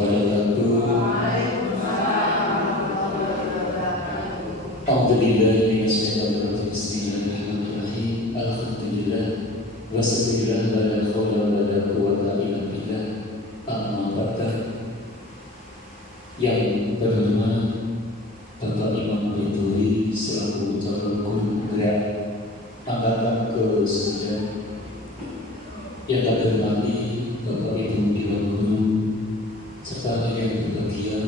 wabarakatuh. Alhamdulillah bismillahirrahmanirrahim. Alhamdulillah wassallallahu la haula wala quwwata illa billah. Amma ba'da. Yang pertama, Bapak Imam Baituri selaku calon guru gerak angkatan ke-9 yang tak berhenti, Bapak Ibu Dewan Guru serta yang berbahagia.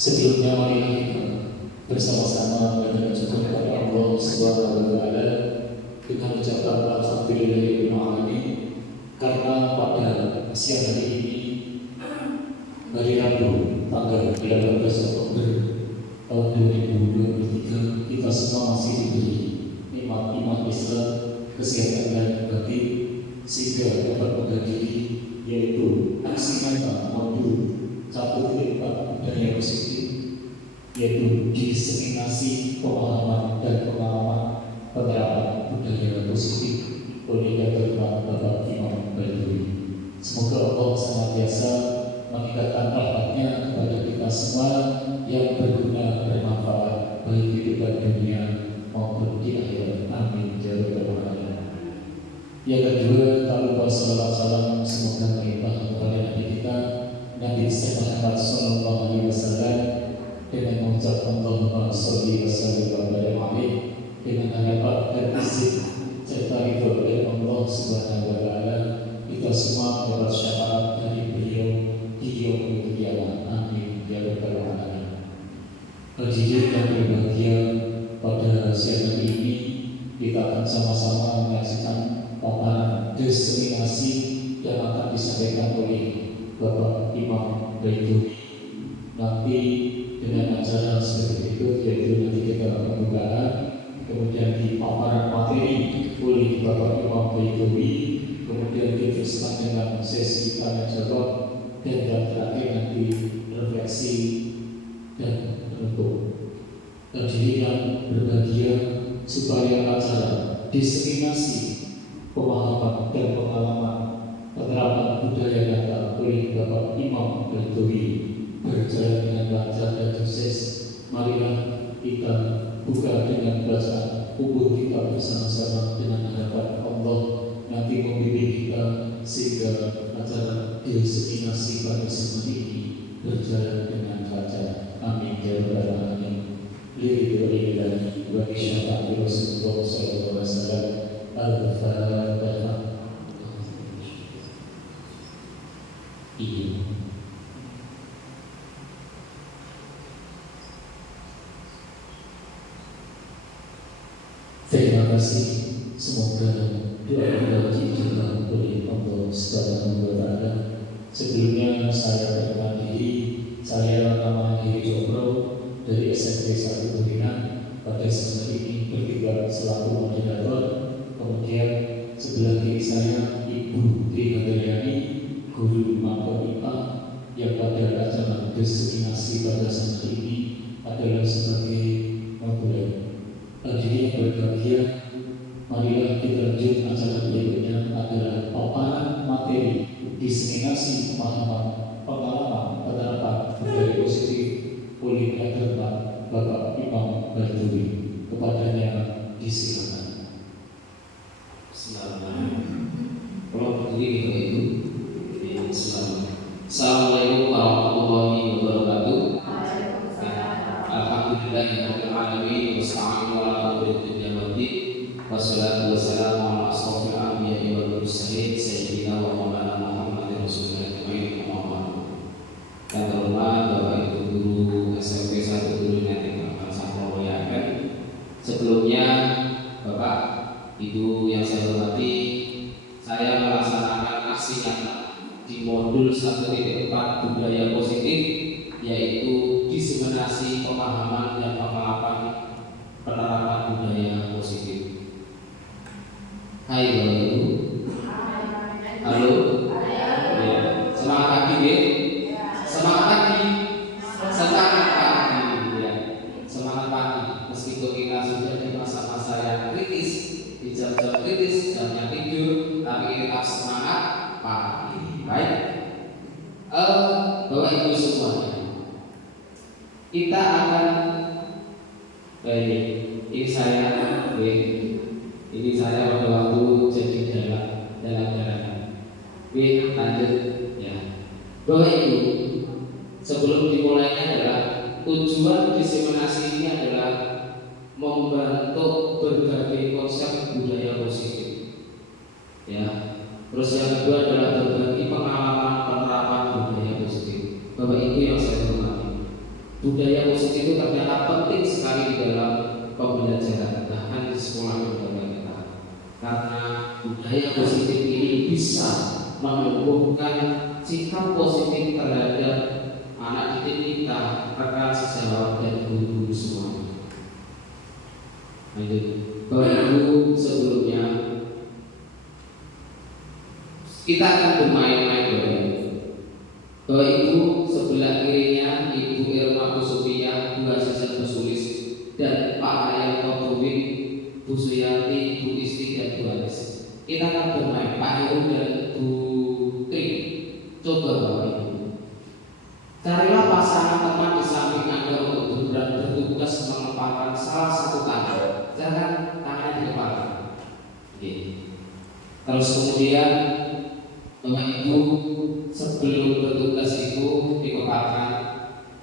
Sebelumnya mari kita bersama-sama mengucapkan kepada Allah Subhanahu wa taala dengan ucapan alhamdulillahirabbil alamin, karena pada siang hari ini, hari Rabu tanggal 18 Oktober tahun 2023, kita semua masih diberi nikmat iman Islam, kesehatan dan batin, sehingga dapat menghadiri yaitu aksi nyata modul 1.4 budaya positif, yaitu diseminasi pemahaman dan pengalaman penerapan budaya positif oleh yang terhormat Bapak Imam Baituri. Semoga Allah senantiasa meningkatkan rahmatnya kepada kita semua yang berguna, bermanfaat baik di kehidupan dunia maupun di akhirat. Amin ya rabbal alamin. Yang kedua, tak lupa salawat salam semoga melimpah kepada Nabi kita Nabi Muhammad sallallahu alaihi wasallam, dengan mengucap Allahumma sholli wa sallim wa barik alaihi, dengan harapan dan izin serta ridho dari Allah Subhanahu wa taala, kita semua mendapat syafaat dari beliau di yaumul qiyamah. Amin ya rabbal alamin. Hadirin yang berbahagia, pada siang hari ini kita akan sama-sama menyaksikan paparan diseminasi yang akan disampaikan oleh Bapak Imam Baituri nanti dengan acara seperti itu, yaitu nanti kita pembukaan, kemudian di paparan materi oleh Bapak Imam Baituri, kemudian diteruskan dengan sesi tanya jawab, dan yang terakhir nanti refleksi dan penutup. Hadirin yang berbahagia, supaya acara diseminasi pemahaman dan pengalaman penerapan budaya nyata oleh Bapak Imam Baituri berjalan dengan lancar dan sukses, marilah kita buka dengan bacaan kubur kita bersama-sama, dengan harapan Allah nanti membimbing kita sehingga acara diseminasi pada seperti ini berjalan dengan lancar. Amin ya rabbal alamin. Lillahi wa syafaati Rasulullah sallallahu alaihi wasallam. Al-Fatihah. Terima kasih. Semoga doa kita diijabah oleh Allah Subhanahu wa taala. Sebelumnya saya perkenalkan diri, saya nama Heri Cokro dari SMP 1 Berinan. Pada saat ini bertugas selaku moderator. Kemudian sebelah kiri saya Ibu Tri Handayani, guru mata IPA, yang pada acara diseminasi pada saat ini adalah sebagai moderator. Hadirin yang berbahagia, marilah kita lanjut acara berikutnya adalah paparan materi diseminasi pemahaman pengalaman penerapan budaya positif oleh yang terhormat Bapak Imam Baituri. Kepadanya disilakan. Bismillahirrahmanirrahim. Kalau berdiri kita itu, Assalamualaikum warahmatullahi wabarakatuh. Alhamdulillahirabbil alamin, wassalamu ala wassalatu wassalamu ala asrofil anbiya'i wal mursalin sayyidina wa maulana Muhammadin rasulillah yang terhormat Bapak Ibu Guru SMP 1 Berinan yang akan saya muliakan. Sebelumnya Bapak Ibu yang saya hormati, saya melaksanakan aksi nyata di modul 1.4 budaya positif, yaitu diseminasi pemahaman dan pengalaman penerapan budaya positif. Hai Bapak Ibu. Halo. Ya. Semangat pagi ya. Semangat pagi. Semangat pagi ya. Semangat pagi. Meskipun kita sudah di masa-masa yang kritis, di jam-jam kritis, jamnya tidur, tapi tetap semangat pagi. Baik. Bapak Bapak Ibu semuanya, kita akan ini saya pada waktu jadi dalam lanjut ya. Bapak Ibu, sebelum dimulainya adalah tujuan diseminasi ini adalah membentuk berbagai konsep budaya positif ya. Terus yang kedua adalah berbagi pengalaman penerapan budaya positif. Bapak Ibu yang saya hormati, budaya positif itu ternyata penting sekali di dalam pembelajaran, bahkan di sekolah keluarga kita, karena budaya positif ini bisa menumbuhkan sikap positif terhadap anak didik kita, rekan sejawat dan guru-guru semuanya. Bapak Ibu, sebelumnya kita akan bermain-main Bapak Ibu. Bapak Ibu, sebelah kirinya Ibu Irma Bu Sofia, Bu Aziza Bu Sulis, dan Pak Haryanto Bu Win, Bu Suyati, Bu Isti, dan Bu Anis. Kita akan bermain, Pak Heru dan Bu Tri. Coba Bapak Ibu, carilah pasangan teman di samping Anda untuk bertugas mengepalkan salah satu tangan. Jangan tangannya dikepalkan. Terus kemudian Bapak Ibu, sebelum bertugas itu dikepalkan,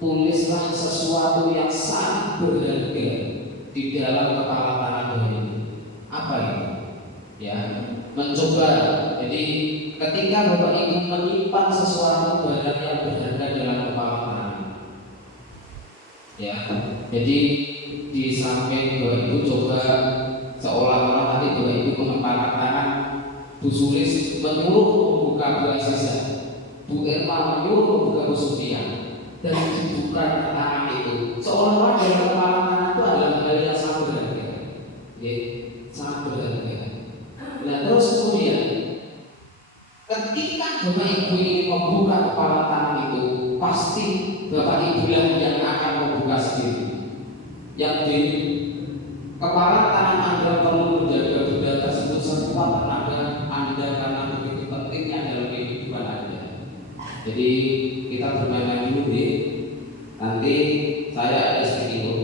tulislah sesuatu yang sangat berharga di dalam kepala tangan Bapak Ibu. Apa itu? Ya, mencoba. Jadi ketika Bapak Ibu menyimpan sesuatu barang yang berharga dalam kepala tangan, ya, jadi di samping Bapak Ibu coba seolah-olah tadi Bapak Ibu mengepalkan tangan, Bu Sulis menyuruh membuka Bu Aziza, Bu Irma menyuruh membuka Bu Sofia, dan dibuka tangan itu seolah-olah dalam kepala tangan itu adalah hal yang sangat berharga, ya, sangat berharga. Nah terus kemudian ketika Bapak Ibu ini membuka kepala tangan itu, pasti Bapak Ibu yang akan membuka sendiri. Yang di kepala tangan Anda perlu menjaga benda tersebut sekuat tenaga Anda, karena begitu pentingnya dalam kehidupan Anda. Jadi kita bermain dulu deh. Nanti saya ada sedikit.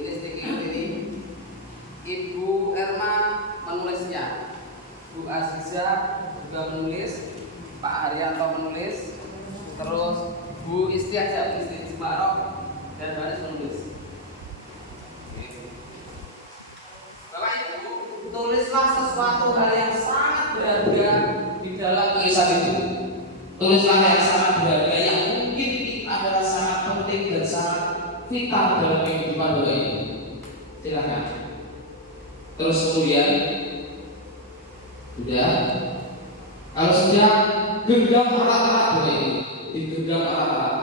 Ini sedikit ini. Ibu Irma menulisnya, Bu Aziza juga menulis, Pak Haryanto menulis, terus Bu Istiaja, Bu Isti Jimarok, dan Baris menulis. Bapak Ibu, tulislah sesuatu hal yang sangat berharga di dalam tulisan itu. Tulislah yang sangat berharga yang mungkin adalah sangat penting dan sangat vital dalam kehidupan Bapak Ibu. Silakan. Terus kemudian sudah, kalau sudah genggam erat-erat Bapak Ibu, digenggam erat-erat.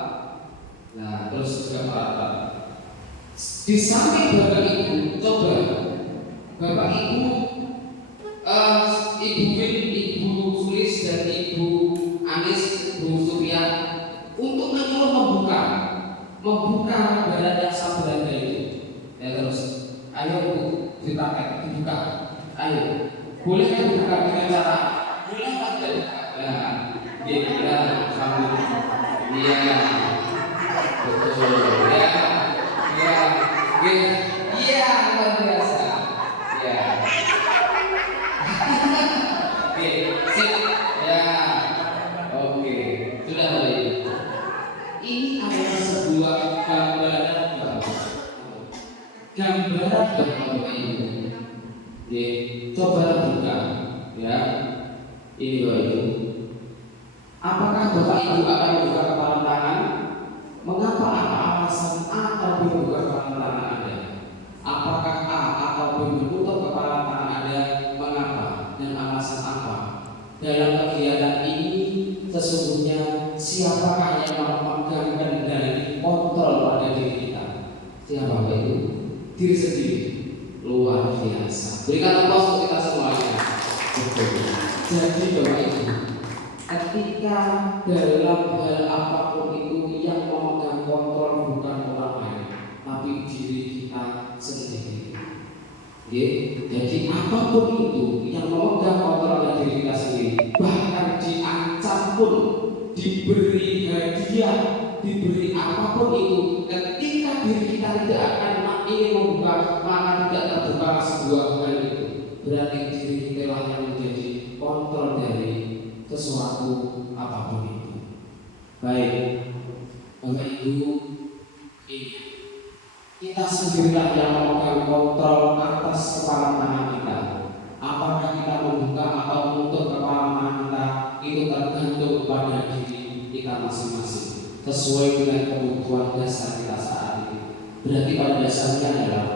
Nah, terus genggam erat-erat. Di samping Bapak Ibu, coba Bapak Ibu, Ibu Win, Ibu Sulis, dan Ibu Anis, Bu Sofia, untuk menyuruh membuka barang yang sangat berharga itu. Ya terus, ayo Bu, dibuka. Ayo, boleh kan dibuka dengan cara? Boleh kan dibuka? Nah, dia sambut. Iya, betul. Iya, luar biasa. Ya. Oke, sip. Ya. Oke, sudah baik. Ini adalah sebuah gambaran Bapak Ibu. Coba buka, ya. Ini Bapak Ibu. Apakah Bapak Ibu akan membuka kepala tangan? Mengapa? Apa alasan A atau B membuka kepala tangan Anda? Apakah A atau B menutup kepala tangan Anda? Mengapa? Dan alasan apa? Dalam kegiatan ini sesungguhnya siapakah yang memegang kendali kontrol pada diri kita? Siapa Bapak Ibu? Diri sendiri. Luar biasa. Berikan aplaus untuk kita semuanya. Jadi Bapak Ibu, ketika dalam hal apapun itu yang memegang kontrol bukan orang lain, tapi diri Jadi apapun itu yang memegang kontrol diri kita sendiri, bahkan diancam pun, diberi hadiah, diberi apapun itu, ketika diri kita tidak akan ingin membuka, maka tidak terbuka sebuah hal itu, berarti diri kita lah yang menjadi kontrol dari sesuatu apapun itu. Baik, Bapak Ibu, kita sendirilah yang memegang kontrol atas kepala tangan kita. Apakah kita membuka atau menutup kepala tangan kita, itu tergantung kepada diri kita masing-masing, sesuai dengan kebutuhan dasar kita saat ini. Berarti pada dasarnya adalah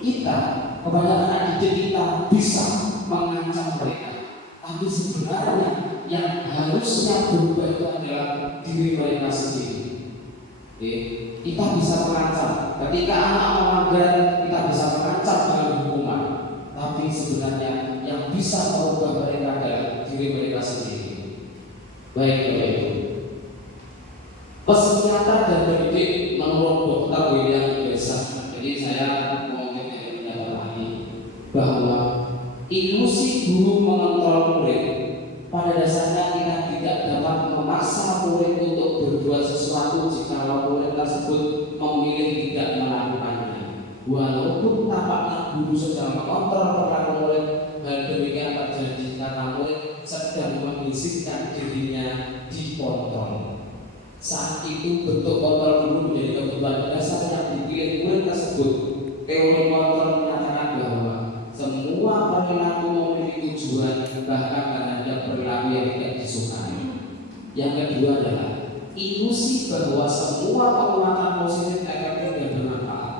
kita, kepada anak didik kita bisa mengancam mereka, tapi sebenarnya yang harusnya berubah itu adalah diri mereka sendiri. Kita bisa mengancam. Ketika anak melanggar, kita bisa mengancam dengan hukuman. Tapi sebenarnya yang bisa merubah mereka adalah diri mereka sendiri. Baik. Pesan nyata dan pendidik menurut Dr. William Besar. Jadi saya mengutip dari pendapat ahli bahwa ilusi guru mengontrol murid, pada dasarnya kita tidak dapat memaksa murid untuk berbuat sesuatu jika murid tersebut memilih tidak melakukannya. Walaupun tampaknya guru sedang mengontrol perilaku murid, hal demikian terjadi karena murid sedang mengizinkan dirinya dikontrol. Saat itu bentuk kontrol guru menjadi kebutuhan dasar yang dipilih murid tersebut. Teori kontrol menyatakan bahwa semua perilaku memiliki tujuan, bahkan terhadap perilaku yang tidak disukai. Yang kedua adalah ilusi bahwa semua penguatan positif efektif dan bermanfaat.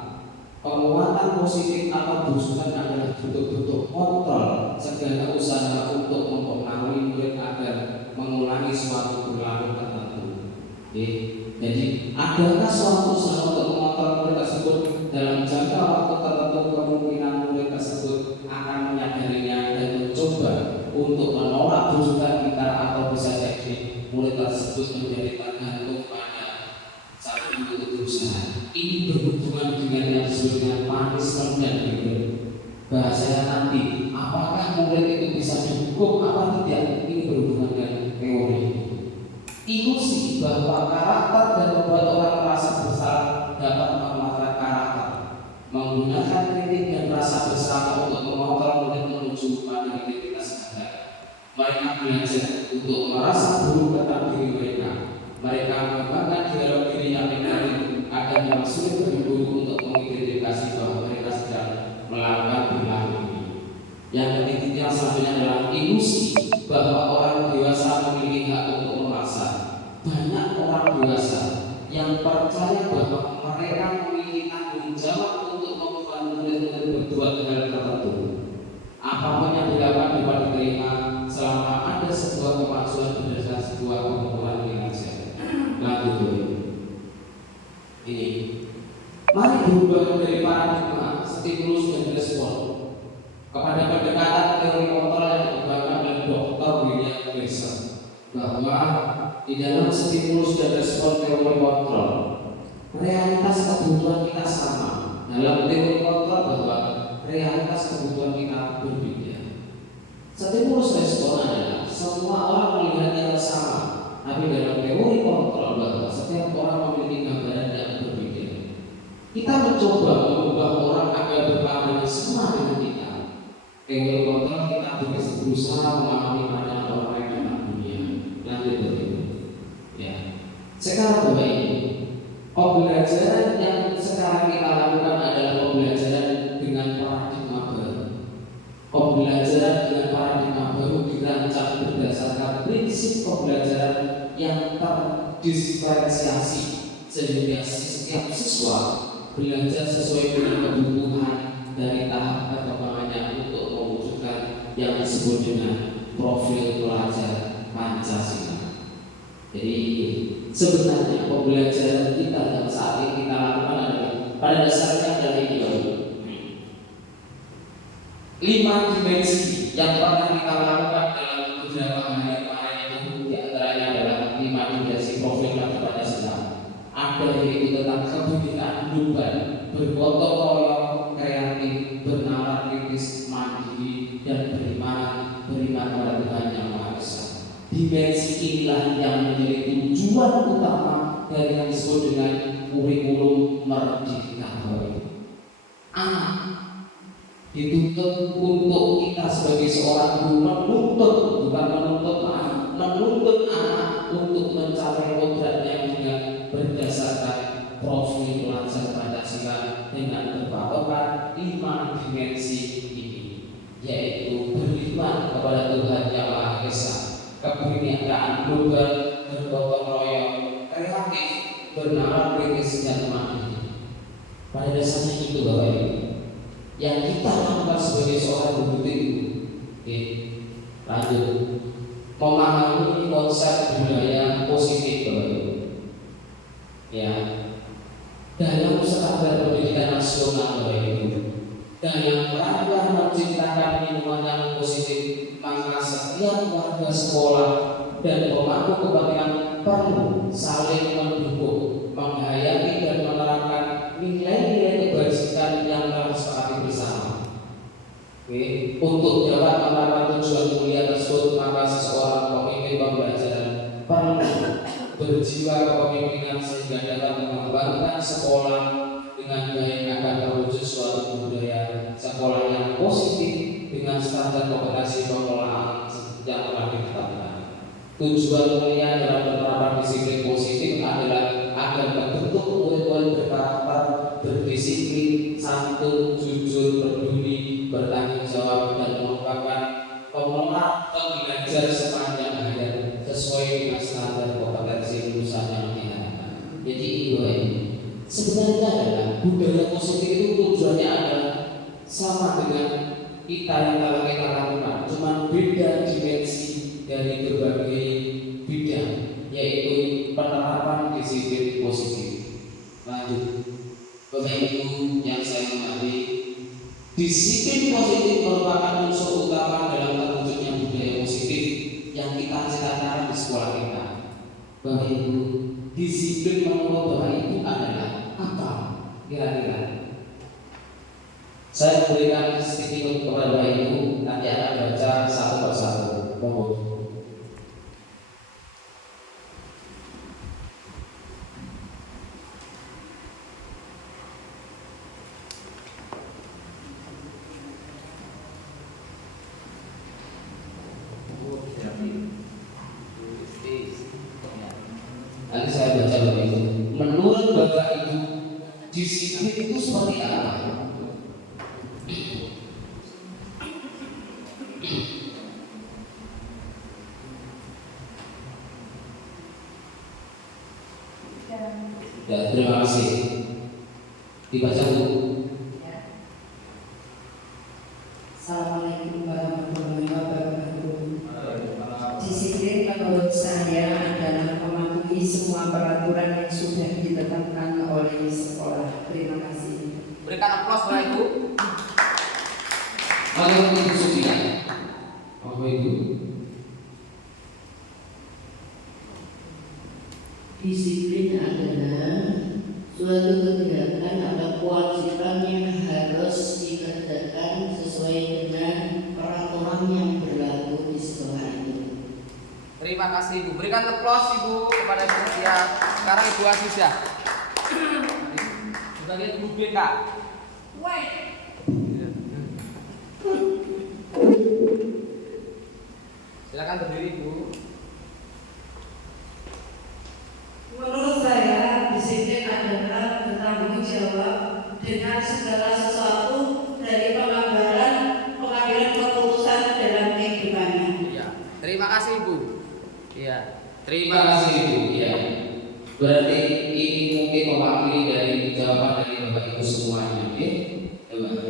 Penguatan positif atau berusukan adalah bentuk-bentuk kontrol segala usaha untuk mempengaruhi murid agar mengulangi suatu perilaku tertentu. Jadi adakah suatu usaha untuk mengontrol murid tersebut dalam jangka waktu tertentu? Kemungkinan murid tersebut akan menyadarinya dan mencoba untuk menolak berusukan kita, atau bisa jadi murid tersebut menjadi tergantung pada satu untuk berusaha. Ini berhubungan dengan yang disebut dengan punishment dan reward. Bahasanya nanti, apakah murid itu bisa dihukum atau tidak? Ini berhubungan dengan teori. Ilusi bahwa karakter dan membuat orang merasa bersalah dapat mematahkan karakter. Menggunakan kritik dan rasa bersalah untuk mengontrol murid menuju pada identitas sadar. Mereka belajar untuk merasa buruk tentang diri mereka. Mereka mengembangkan dialog diri yang negatif agar yang sulit bagi guru untuk mengidentifikasi bahwa mereka sedang melakukan perilaku ini. Yang ketiga selanjutnya adalah ilusi bahwa orang dewasa memiliki hak untuk memaksa. Banyak orang dewasa yang percaya bahwa mereka memiliki tanggung jawab untuk membuat murid-murid berbuat hal tertentu. Apapun yang dilakukan dapat diterima selama ada sebuah pemakzulan berdasarkan sebuah kebutuhan yang saja. Lanjut ini, mari berubah dari paradigma stimulus dan respon kepada pendekatan teori kontrol yang dikembangkan oleh Dr. William Besar, bahwa di dalam stimulus dan respon teori kontrol, realitas kebutuhan kita sama. Dalam teori kontrol bahwa realitas kebutuhan kita berbeda. Stimulus respon adalah semua orang melihat yang sama, tapi dalam teori kontrol bahwa setiap orang memiliki gambaran yang berbeda. Kita mencoba mengubah orang agar berpandangan sama dengan kita. Teori kontrol kita berusaha memahami pandangan orang lain tentang dunia. Lanjut begitu. Ya. Sekarang Bapak Ibu, pembelajaran yang sekarang kita lakukan adalah pembelajaran dengan paradigma baru. Pembelajaran dengan paradigma baru dirancang berdasarkan prinsip pembelajaran yang terdiferensiasi, sehingga setiap siswa belajar sesuai dengan kebutuhan dari tahap perkembangannya untuk mewujudkan yang disebut dengan profil pelajar Pancasila. Jadi sebenarnya pembelajaran kita yang saat ini kita lakukan adalah pada dasarnya adalah ini, 5 dimensi yang pernah kita lakukan dalam beberapa hari kemarin itu, diantaranya adalah 5 dimensi profil Pancasila. Ada yaitu tentang kebinekaan global, bergotong royong, kreatif, bernalar dimensi inilah yang menjadi tujuan utama dari yang disebut dengan kurikulum merdeka. Anak dituntut untuk kita sebagai seorang guru menuntut anak untuk mencapai kodrat yang juga berdasarkan profil pelajar Pancasila dengan berpatokan 5 dimensi ini, yaitu beriman kepada Tuhan Yang Maha Esa, kebinekaan global, bergotong royong, kreatif, bernalar kritis dan mandiri. Pada dasarnya itu Bapak Ibu yang kita lakukan sebagai seorang guru itu. Lanjut, memahami konsep budaya positif Bapak Ibu. Ya, dalam standar pendidikan nasional Bapak Ibu, dalam rangka menciptakan lingkungan yang positif, maka setiap warga sekolah dan pemangku kepentingan perlu saling mendukung, menghayati dan menerapkan nilai-nilai kebajikan yang telah disepakati bersama. Untuk dapat menerapkan tujuan mulia tersebut, maka seseorang pemimpin pembelajaran perlu berjiwa kepemimpinan sehingga dapat mengembangkan sekolah dengan baik agar terwujud suatu budaya sekolah yang positif dengan standar kompetensi pengelolaan yang telah ditetapkan. Tujuan mulia dalam penerapan disiplin positif adalah agar terbentuk murid-murid berkarakter, berdisiplin, santun, jujur, peduli, bertanggung jawab dan merupakan pemelat pembelajar sepanjang hayat sesuai dengan standar kompetensi lulusan yang diharapkan. Jadi ini sebenarnya adalah budaya positif itu tujuannya adalah sama dengan kita yang telah kita lakukan, cuma beda dimensi dari berbagai bidang, yaitu penerapan disiplin positif. Lanjut, Bapak Ibu yang saya hormati, disiplin positif merupakan unsur utama dalam terwujudnya budaya positif yang kita cita-citakan di sekolah kita. Bapak Ibu, disiplin menurut Bapak Ibu adalah apa? Kira-kira saya berikan sedikit kepada Bapak Ibu, nanti akan baca satu persatu. Monggo. Nanti saya baca Bapak Ibu. Menurut Bapak Ibu, disiplin itu seperti apa? Ya, terima kasih. Dibaca Bu. Assalamualaikum warahmatullahi wabarakatuh. Disiplin menurut saya adalah mematuhi semua peraturan yang sudah ditetapkan oleh sekolah. Terima kasih. Berikan aplaus Bapak Ibu. Bagaimana Ibu Suci? Bapak Ibu. Disiplin adalah suatu kegiatan atau kewajiban yang harus dikerjakan sesuai dengan peraturan yang berlaku di sekolah itu. Terima kasih Ibu. Berikan aplaus Ibu kepada Ibu Setia. Sekarang Ibu Aziza. Sebagai Ibu BK. Silakan berdiri Ibu. Menurut saya, disiplin adalah bertanggung jawab dengan segala sesuatu dari pelanggaran pengambilan keputusan dalam kehidupannya. Ya. Terima kasih Ibu. Iya. Terima kasih Ibu. Ya. Berarti ini mungkin mewakili dari jawaban dari Bapak Ibu semuanya. Oke?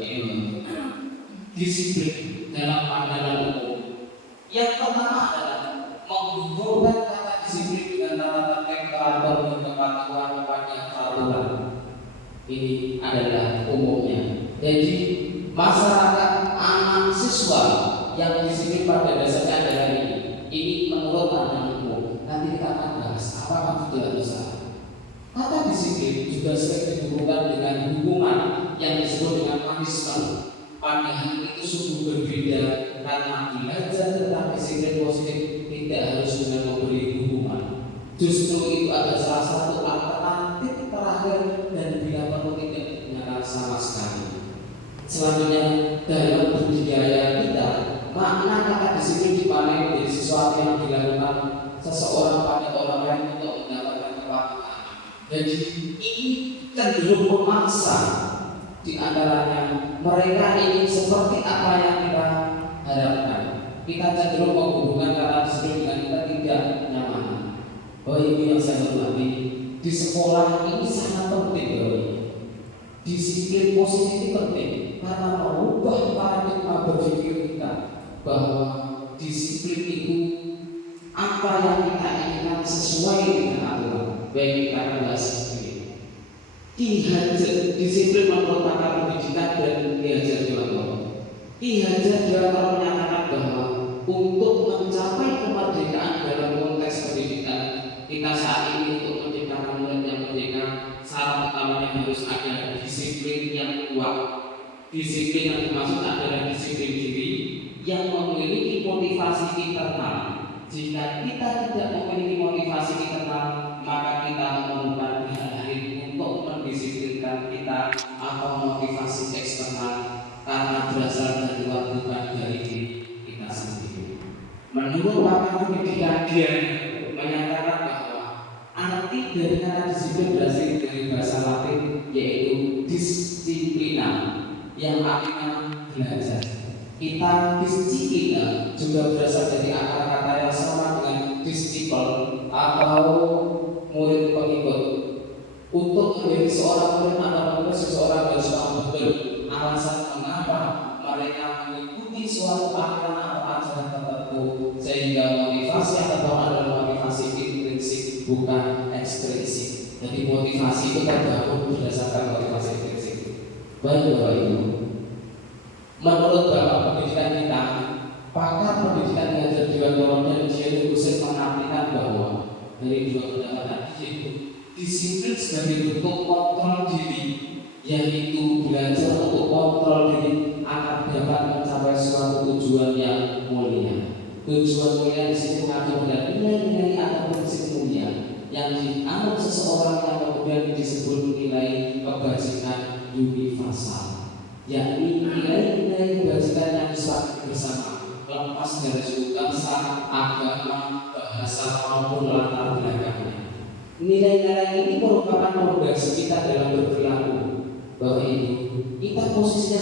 Ini disiplin dalam pandangan umum. Yang pertama adalah menghubungkan kata disiplin dengan tata tertib, teratur, dan kepatuhan kepada peraturan. Ini adalah umumnya. Jadi masyarakat, anak, siswa yang disiplin pada dasarnya adalah ini. Ini menurut pandangan umum. Nanti kita akan bahas apakah tidak bisa. Kata disiplin juga sering dihubungkan dengan hukuman yang disebut dengan punishment. Padahal itu sungguh berbeda karena belajar tentang disiplin positif itu tidak harus dengan memberi hukuman. Justru itu ada salah satu alternatif terakhir dan bila perlu tidak digunakan sama sekali. Selanjutnya dalam budidaya kita, makna kata disiplin dipakai menjadi sesuatu yang dilakukan seseorang pada orang lain untuk mendapatkan kepatuhan. Jadi ini cenderung memaksa. Di antaranya mereka ingin seperti apa yang kita harapkan. Kita cenderung menghubungkan kata disiplin dengan kita tidak nyaman. Bahwa ini yang saya hormati, di sekolah ini sangat penting bahwa disiplin positif ini penting karena mengubah paradigma berpikir kita bahwa disiplin itu apa yang kita inginkan sesuai dengan aturan. Baik kita akan bahas ini. Ki Hajar, disiplin menurut pakar pendidikan dan Ki Hajar Dewantara. Ki Hajar Dewantara menyatakan bahwa untuk mencapai kemerdekaan dalam konteks pendidikan kita saat ini, untuk menciptakan murid yang merdeka, syarat utamanya harus ada disiplin yang kuat. Disiplin yang dimaksud adalah disiplin diri yang memiliki motivasi internal. Jika kita tidak memiliki motivasi internal, maka kita memerlukan pihak lain untuk mendisiplinkan kita atau motivasi eksternal karena berasal dari luar, bukan dari diri kita sendiri. Menurut pakar pendidikan, dia menyatakan bahwa arti dari kata disiplin berasal dari bahasa Latin yaitu disciplina yang artinya belajar. Kita disiplina juga berasal dari akar kata yang sama dengan disciple atau murid pengikut. Untuk menjadi seorang murid atau seseorang harus tahu betul alasan mengapa mereka mengikuti suatu aliran atau ajaran tertentu, sehingga motivasi atau adalah motivasi intrinsik bukan ekstrinsik. Jadi motivasi itu terbangun berdasarkan motivasi intrinsik. Baik Bapak Ibu, menurut Bapak pendidikan kita, pakar pendidikan Ki Hajar Dewantara dan Jerry Hussein mengartikan bahwa dari dua pendekatan yaitu disiplin sebagai bentuk kontrol diri, yaitu belajar untuk kontrol diri agar dapat mencapai suatu tujuan yang mulia. Tujuan mulia di sini mengacu pada nilai-nilai atau prinsip mulia yang dianut seseorang yang kemudian disebut nilai kebajikan universal, yakni nilai-nilai kebajikan yang disepakati bersama, lepas dari suku bangsa, agama, bahasa maupun latar belakangnya. Nilai-nilai ini merupakan fondasi kita dalam berperilaku. Bapak Ibu, kita posisinya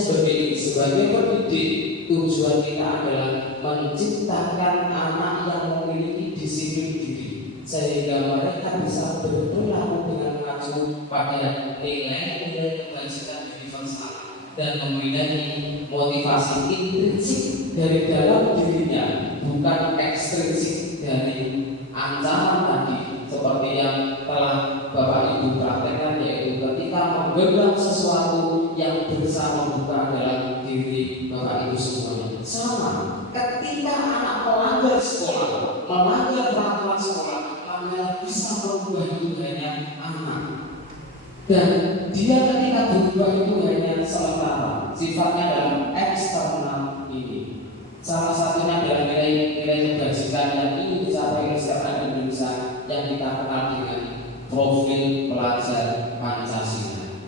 sebagai pendidik, tujuan kita adalah menciptakan anak yang memiliki disiplin diri, sehingga mereka bisa berperilaku dengan mengacu pada nilai-nilai kebajikan universal dan memiliki motivasi intrinsik dari dalam dirinya, bukan ekstrinsik dari ancaman tadi, seperti yang telah Bapak Ibu praktekkan, yaitu ketika menggenggam sesuatu yang berusaha membuka dalam diri Bapak Ibu semuanya. Sama, ketika anak melanggar sekolah, melanggar peraturan sekolah, maka bisa merubah itu hanya anak. Dan dia ketika berubah itu hanya sementara, sifatnya dalam eksternal ini. Salah satunya adalah nilai-nilai kebajikan yang ingin dicapai oleh masyarakat Indonesia yang kita kenal dengan profil pelajar Pancasila.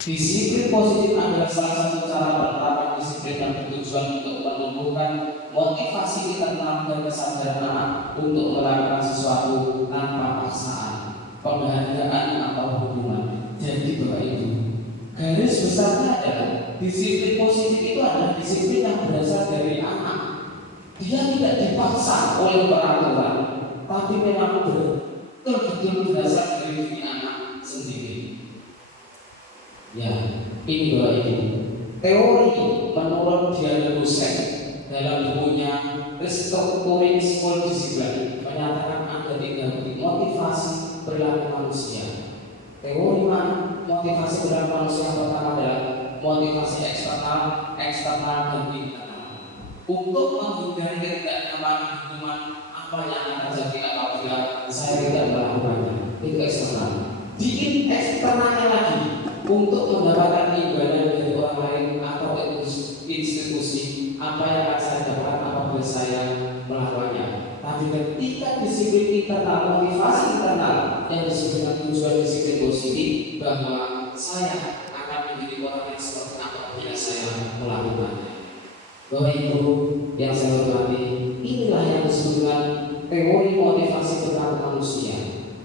Disiplin positif adalah salah satu cara penerapan disiplin yang bertujuan untuk menumbuhkan motivasi internal dan kesadaran anak untuk melakukan sesuatu tanpa paksaan, penghargaan atau hukuman. Jadi Bapak Ibu, garis besarnya adalah disiplin positif itu adalah disiplin yang berasal dari anak. Dia tidak dipaksa oleh peraturan, tapi memang betul-betul berasal dari diri anak sendiri. Ya, ini Bapak Ibu, teori menurut Diana Hussein dalam bukunya Restructuring School Discipline menyatakan ada 3 motivasi perilaku manusia. Teori motivasi perilaku manusia yang pertama adalah motivasi eksternal, dan internal. Untuk menghindari ketidaknyamanan hukuman apa yang akan terjadi apabila saya tidak melakukannya, itu eksternal. Bikin eksternalnya lagi untuk mendapatkan imbalan dari orang lain atau institusi apa yang akan saya dapatkan apabila saya melakukannya. Tapi internal, motivasi internal yang disebut dengan tujuan disiplin positif, bahwa saya akan menjadi orang yang seperti apa bila saya melakukannya. Bapak Ibu yang saya hormati, inilah yang disebut dengan teori motivasi bergerak manusia.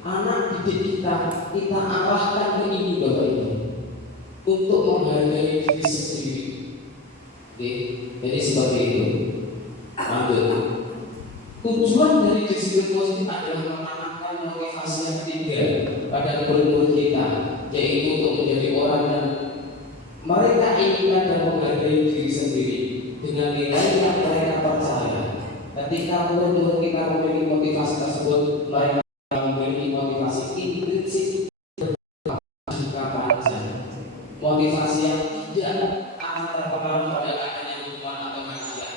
Anak didik kita arahkan ke ini, Bapak Ibu, untuk menghargai diri sendiri. Oke, jadi seperti itu. Lanjut. Tujuan dari disiplin positif adalah menanamkan motivasi yang ketiga pada murid-murid kita, yaitu untuk menjadi orang yang mereka inginkan dan menghargai diri sendiri dengan nilai yang mereka percaya. Ketika murid-murid kita memiliki motivasi tersebut, mereka memiliki motivasi intrinsik kapan saja. Motivasi yang tidak akan terpengaruh pada adanya hubungan atau kajian.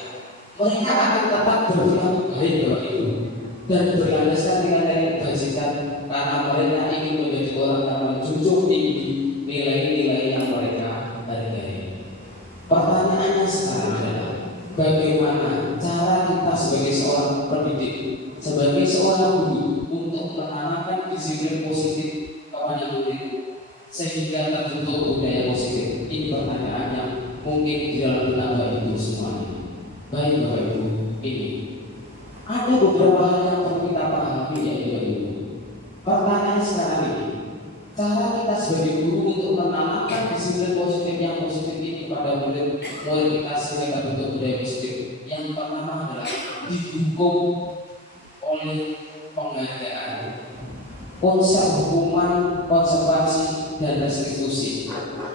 Mereka akan tetap berperilaku baik Bapak Ibu dan berlandaskan dengan nilai kebajikan, karena mereka ingin menjadi orang yang menjunjung tinggi nilai-nilai yang mereka hargai. Pertanyaannya sekarang adalah bagaimana cara kita sebagai seorang pendidik, sebagai seorang guru untuk menanamkan disiplin positif kepada murid sehingga terbentuk budaya positif. Ini pertanyaan yang mungkin di dalam benak Bapak Ibu semuanya. Baik Bapak Ibu, ini ada beberapa hal yang perlu kita pahami ya Bapak Ibu. Pertanyaan sekarang ini, cara kita sebagai guru untuk menanamkan disiplin positif yang positif ini pada murid kita sehingga terbentuk budaya positif. Yang pertama adalah didukung oleh penghargaan, konsep hukuman, konservasi, dan restitusi.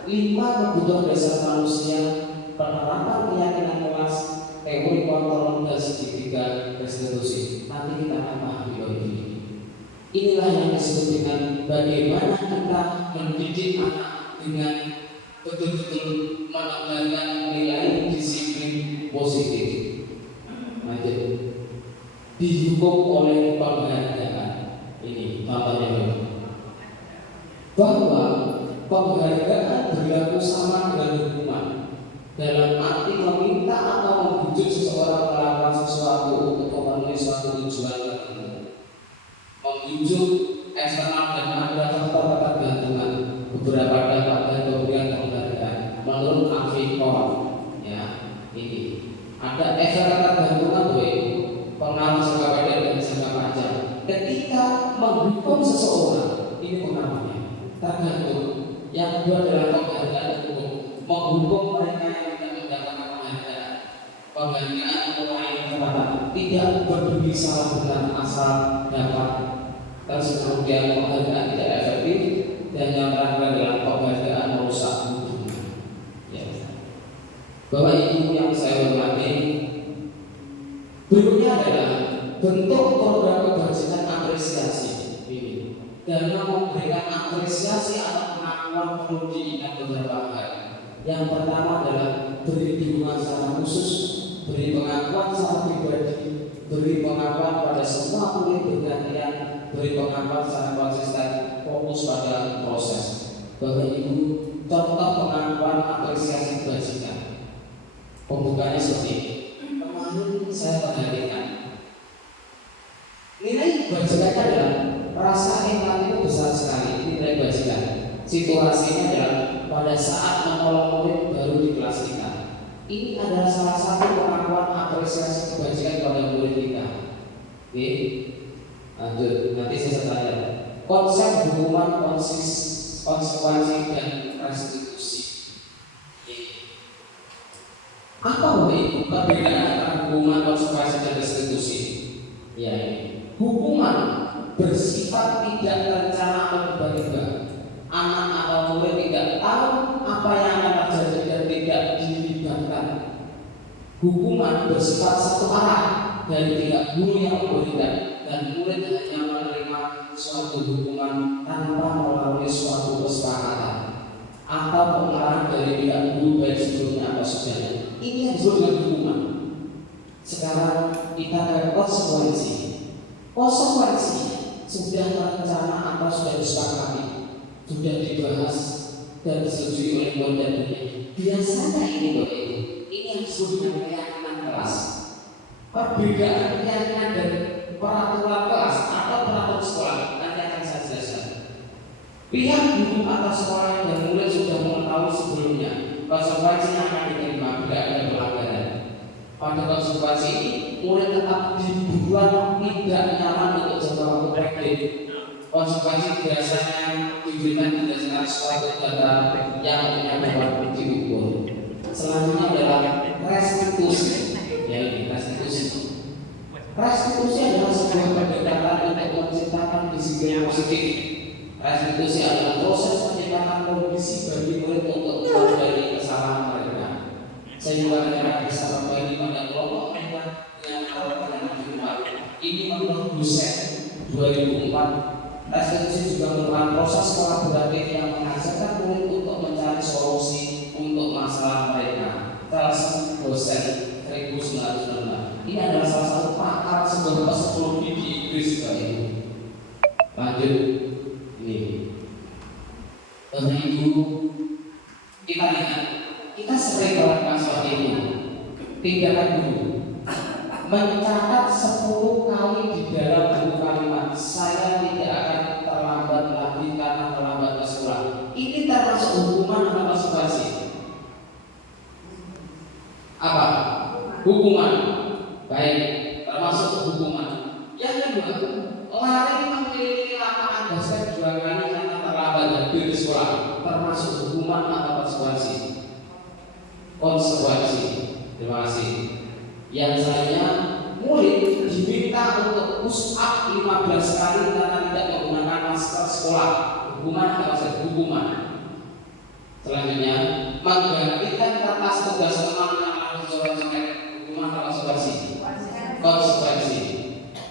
5 kebutuhan dasar manusia, penerapan keyakinan kelas, teori kontrol, dan segitiga restitusi. Nanti kita akan pahami ini. Inilah yang disebut dengan bagaimana kita mendidik anak dengan betul-betul menegakkan nilai disiplin positif. Lanjut. Dihukum oleh penghargaan. Ini contohnya bahwa penghargaan berlaku sama dengan hukuman, dalam arti meminta atau membujuk seseorang melakukan sesuatu untuk memenuhi suatu tujuan tertentu. Membujuk eksternal dan ada faktor ketergantungan. Beberapa dampak dan pemberian penghargaan menurut Afikor, ya, ini ada efek ketergantungan, pengaruh jangka pendek dan jangka panjang. Ketika menghukum seseorang, ini pengaruhnya tergantung. Yang kedua adalah penghargaan hukum, menghukum mereka yang tidak mendapatkan penghargaan. Penghargaan mulai kata tidak peduli salah benar asal dapat. Terus kemudian penghargaan tidak efektif, dan yang terakhir adalah penghargaan merusak hubungan. Ya. Bapak Ibu yang saya hormati, berikutnya adalah bentuk program kebajikan apresiasi ini. Dalam memberikan apresiasi atau pengakuan perlu diingat beberapa hal. Yang pertama adalah beri dukungan secara khusus, beri pengakuan secara pribadi, beri pengakuan pada semua murid bergantian, beri pengakuan secara konsisten, fokus pada proses. Bapak Ibu, contoh pengakuan apresiasi kebajikan. Pembukanya seperti ini. Kemarin saya perhatikan nilai kebajikannya adalah rasa empati itu besar sekali. Nilai kebajikan situasinya adalah pada saat menolong murid baru di kelas kita. Ini adalah salah satu pengakuan apresiasi kebajikan pada murid kita. Oke, lanjut. Nanti saya tanya konsep hukuman, konsekuensi, dan restitusi. Apa itu perbedaan antara hukuman, konsekuensi, dan restitusi? Ya, hukuman bersifat tidak terencana atau tiba-tiba. Anak atau murid tidak tahu apa yang akan terjadi dan tidak dilibatkan. Hukuman bersifat satu arah dari pihak guru yang memberikan, dan murid hanya menerima suatu hukuman tanpa melalui suatu kesepakatan atau pengarahan dari pihak guru baik sebelumnya atau sesudahnya. Ini yang disebut dengan hukuman. Sekarang kita ke konsekuensi. Konsekuensi sudah terencana atau sudah disepakati, sudah dibahas dan disetujui oleh murid dan murid. Biasanya ini yang disebut dengan keyakinan kelas. Perbedaan keyakinan dan peraturan kelas atau peraturan sekolah, nanti akan saya jelaskan. Pihak guru atau sekolah yang murid sudah mengetahui sebelumnya konsekuensi yang akan diterima bila ada pelanggaran. Pada konsekuensi ini, murid tetap dibuat tidak nyaman untuk jangka waktu pendek. Konsekuensi biasanya diberikan berdasarkan suatu data yang punya beban diukur. Selanjutnya adalah restitusi. Restitusi adalah sebuah pendekatan untuk menciptakan disiplin positif. Restitusi adalah proses penciptaan kondisi bagi murid untuk mengembali kesalahan mereka, sehingga mereka bisa kembali pada kelompok mereka dengan harapan yang lebih baik. Ini menurut dosen 2004. Restitusi juga merupakan proses kolaboratif yang mengajarkan murid untuk mencari solusi untuk masalah mereka. Salah dosen 1996. Ini adalah salah satu pakar sebuah psikologi di Inggris kali ini. Lanjut, ini. Ibu, kita lihat, kita sering melakukan seperti ini. Tindakan guru mencatat 10 kali di dalam buku kalimat, saya tidak akan terlambat lagi karena terlambat ke sekolah. Ini termasuk hukuman atau konsekuensi? Apa? Hukuman. Baik, termasuk hukuman. Yang kedua, lari mengelilingi lapangan basket 2 kali karena terlambat hadir di sekolah, termasuk hukuman atau konsekuensi? Konsekuensi. Terima kasih. Yang saya, murid diminta untuk push up 15 kali karena tidak menggunakan masker sekolah. Hukuman atau hukuman? Selanjutnya, menggantikan kertas tugas teman yang harus diselesaikan. Hukuman atau konsekuensi? Konsekuensi.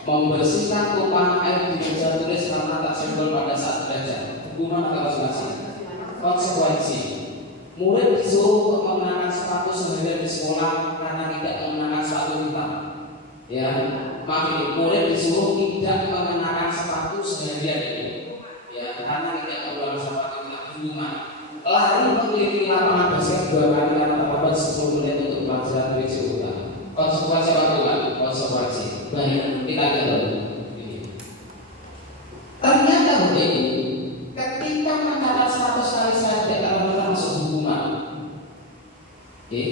Membersihkan tumpahan air di meja tulis karena tersenggol pada saat belajar. Hukuman atau konsekuensi? Konsekuensi. Murid disuruh untuk mengenakan sepatu seharian di sekolah karena tidak mengenakan sepatu hitam. Ya, maaf, murid disuruh tidak mengenakan sepatu seharian ini. Ya, karena tidak mengenakan sepatu hitam. Hukuman. Lari mengelilingi lapangan basket 2 kali karena terlambat 10 menit untuk pelajaran fisika. Konsekuensi apa bukan? Konsekuensi. Baik, kita lihat ini. Ternyata begini, ketika mencatat 100 kali saja kalau termasuk hukuman. Oke,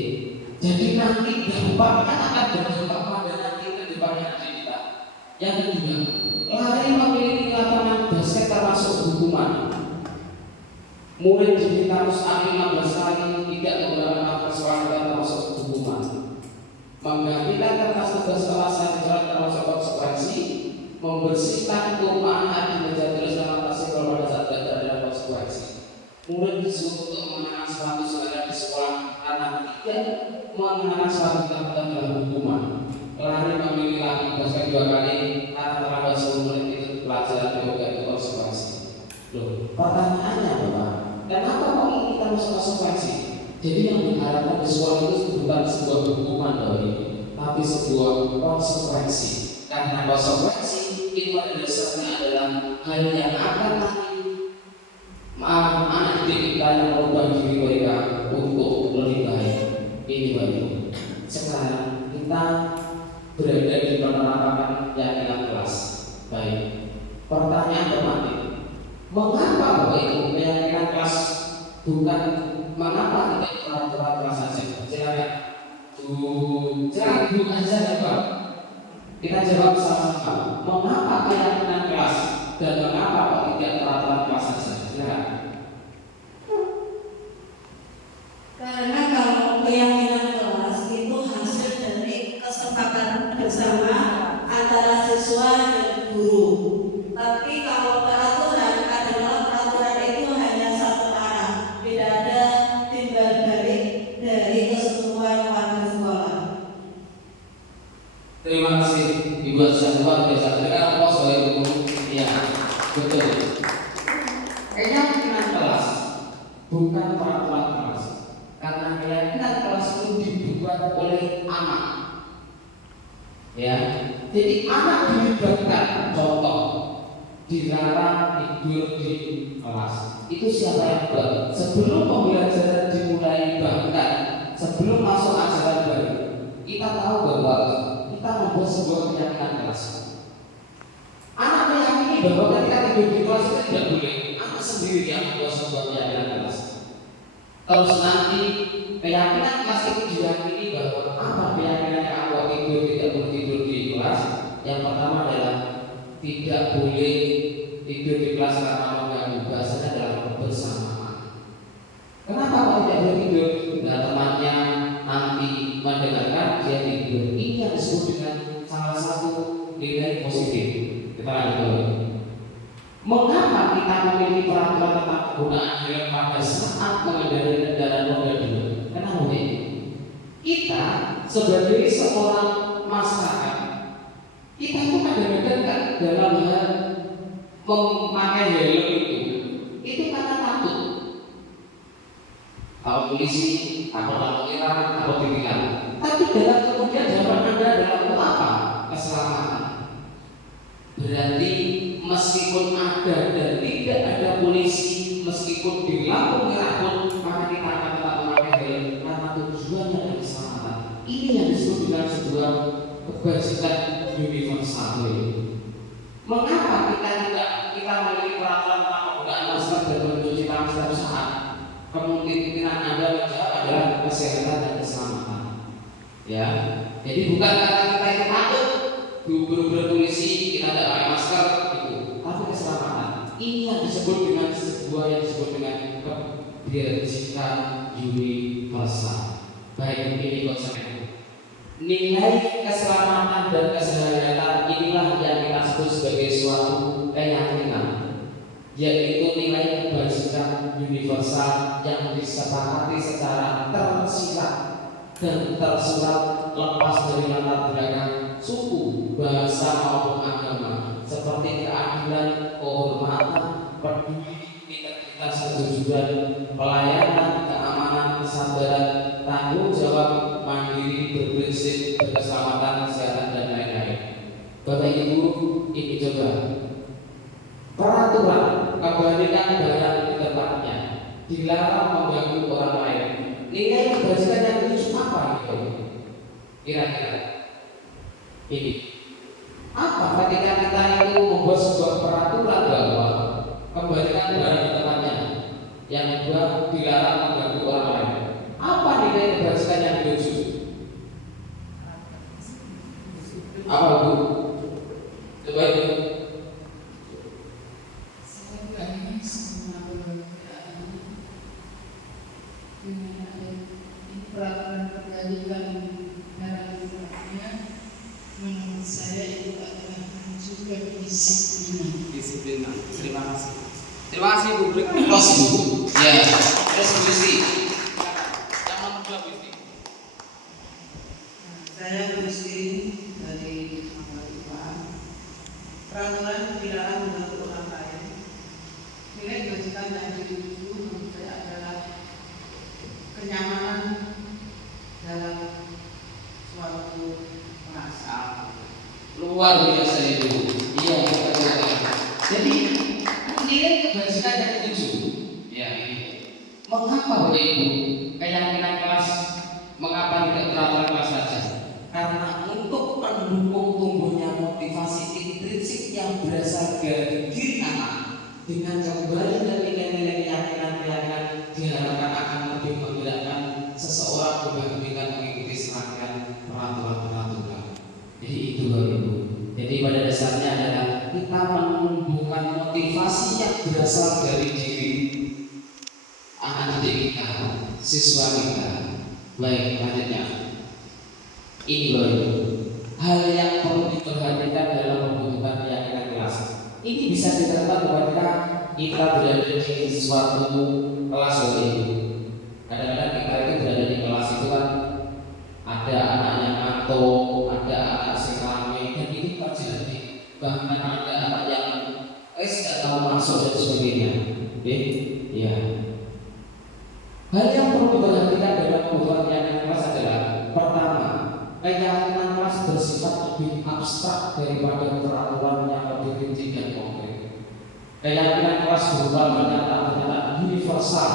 jadi nanti dampaknya akan berdampak pada nanti ke depannya kita. Yang kedua, lari mengelilingi lapangan basket termasuk hukuman. Murid diminta push up 15 kali tidak menggunakan masker sekolah termasuk hukuman. Menggantikan kertas tugas kelas yang dijerat termasuk konsekuensi. Membersihkan tumpahan air di meja tulis karena tersenggol pada saat belajar adalah konsekuensi. Murid disuruh untuk mengenakan sepatu seharian di sekolah karena tidak mengenakan sepatu hitam adalah hukuman. Lari memilih lagi basket 2 kali karena terlambat 10 menit itu pelajaran juga itu konsekuensi. Loh, pertanyaannya Bapak, kenapa kok ini kita masuk konsekuensi? Jadi yang diharapkan di sekolah itu bukan sebuah hukuman dari, tapi sebuah konsekuensi. Karena konsekuensi itu adalah adalah hal yang akan nanti anak didik kita yang merubah diri mereka untuk lebih baik. Ini baik. Sekarang kita berada di penerapan keyakinan kelas. Baik. Pertanyaan berikutnya, mengapa Bapak Ibu keyakinan kelas bukan mengapa tidak peraturan kelas saja? Silakan. Silakan bukan saja Pak. Kita jawab sama-sama. Mengapa keyakinan kelas dan mengapa kok tidak peraturan kelas saja? Silakan. Karena kalau keyakinan kelas itu hasil dari kesepakatan bersama antara siswa dan guru. Tapi kalau peraturan adalah peraturan itu hanya satu arah, tidak ada timbal balik dari keseluruhan warga sekolah. Terima kasih Ibu Asyad luar biasa. Mereka pos oleh Ibu. Iya, betul. Keyakinan kelas bukan peraturan kelas. Karena keyakinan kelas itu dibuat oleh anak. Ya, jadi anak dilibatkan. Contoh, dilarang tidur di kelas. Itu siapa yang buat? Sebelum pembelajaran dimulai, bahkan sebelum masuk ajaran baru, kita tahu bahwa kita membuat sebuah keyakinan kelas. bahwa ketika tidur di kelas itu tidak boleh anak sendiri yang membuat sebuah keyakinan kelas. Terus nanti keyakinan kelas itu diyakini bahwa apa keyakinan yang aku tidur tidak boleh tidur di kelas. Yang pertama adalah tidak boleh tidur di kelas karena mengganggu, bahasanya adalah bersamaan. Kenapa kok tidak boleh tidur? Nah, temannya nanti mendengarkan dia tidur. Ini yang disebut dengan salah satu nilai positif. Kita lanjut dulu. Mengapa kita memiliki peraturan tentang penggunaan helm pada saat mengendarai kendaraan roda 2? Kenapa ini? Kita sebagai seorang masyarakat, kita itu kadang-kadang kan dalam hal memakai helm itu karena takut. Kalau polisi, atau lampu merah, atau ditilang. Tapi dalam kemudian jawaban Anda adalah untuk apa? Keselamatan. Berarti meskipun ada dan tidak ada polisi, meskipun di lampu merah pun, maka kita akan tetap memakai helm karena tujuannya adalah keselamatan. Ini yang disebut dengan sebuah kebajikan universal. Mengapa kita memiliki peraturan tentang penggunaan masker dan mencuci tangan setiap saat? Kemungkinan Anda menjawab adalah kesehatan dan keselamatan. Ya, jadi bukan karena kita itu takut berburu polisi kita tidak pakai masker itu, tapi keselamatan. Ini yang disebut dengan sebuah yang disebut dengan kebajikan universal. Baik, ini konsepnya. Nilai keselamatan dan kesehatan inilah yang kita sebut sebagai suatu keyakinan, yaitu nilai kebajikan universal yang disepakati secara tersirat dan tersurat lepas dari latar belakang suku, bahasa maupun agama, seperti keadilan, kehormatan, peduli, integritas, kejujuran, pelayanan, keamanan, kesabaran, tanggung jawab, mandiri, berprinsip, berkeselamatan, kesehatan, dan lain-lain. Bapak Ibu, ini coba peraturan kembalikan barang di tempatnya, dilarang mengganggu orang lain. Nilai kebajikan yang itu apa gitu? Kira-kira ini apa ketika kita itu membuat sebuah peraturan bahwa kembalikan barang di tempatnya, yang kedua dilarang mengganggu orang lain. Apa nilai kebajikan yang dituju? Apa Bu? Coba itu. Peraturan kembalikan barang di tempatnya, menurut saya itu adalah juga disiplinan. Terima kasih. Terima kasih Bu. Terima kasih Bu. Ya, resolusi. Yang nomor 2 Bu. Saya Gusti dari Manggarai. Peraturan dilarang mengganggu orang lain. Nilai kebajikan yang dituju menurut saya adalah kenyamanan dalam suatu masa. Luar biasa itu. Iya, jadi nilai kebajikan yang dituju. Ya ini. Mengapa Bapak Ibu keyakinan kelas? Mengapa tidak peraturan kelas saja? Karena untuk mendukung tumbuhnya motivasi intrinsik yang berasal dari diri anak, dengan kembali dan nilai-nilai keyakinan diharapkan akan lebih menggerakkan seseorang dengan mengikuti serangkaian peraturan-peraturan. Jadi itu Bapak Ibu. Jadi pada dasarnya adalah kita menumbuhkan motivasi yang berasal dari diri anak didik kita, siswa kita. Baik, lanjutnya. Ini Bapak Ibu, hal yang perlu diperhatikan dalam pembentukan keyakinan kelas. Ini bisa diterapkan ketika kita berada di suatu kelas Bapak Ibu. Kadang-kadang kita itu berada di kelas itu kan ada anak yang ngantuk, ada anak sekarang dan ini terjadi. Bahkan ada anak yang tidak tahu masuk dan sebagainya. Ya. Hal yang perlu diperhatikan dalam pembuatan keyakinan kelas adalah pertama, keyakinan kelas bersifat lebih abstrak daripada peraturan yang lebih rinci dan konkret. Keyakinan kelas berupa pernyataan universal.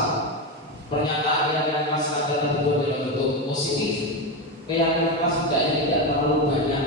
Pernyataan keyakinan kelas adalah bentuk positif. Keyakinan kelas tidak terlalu banyak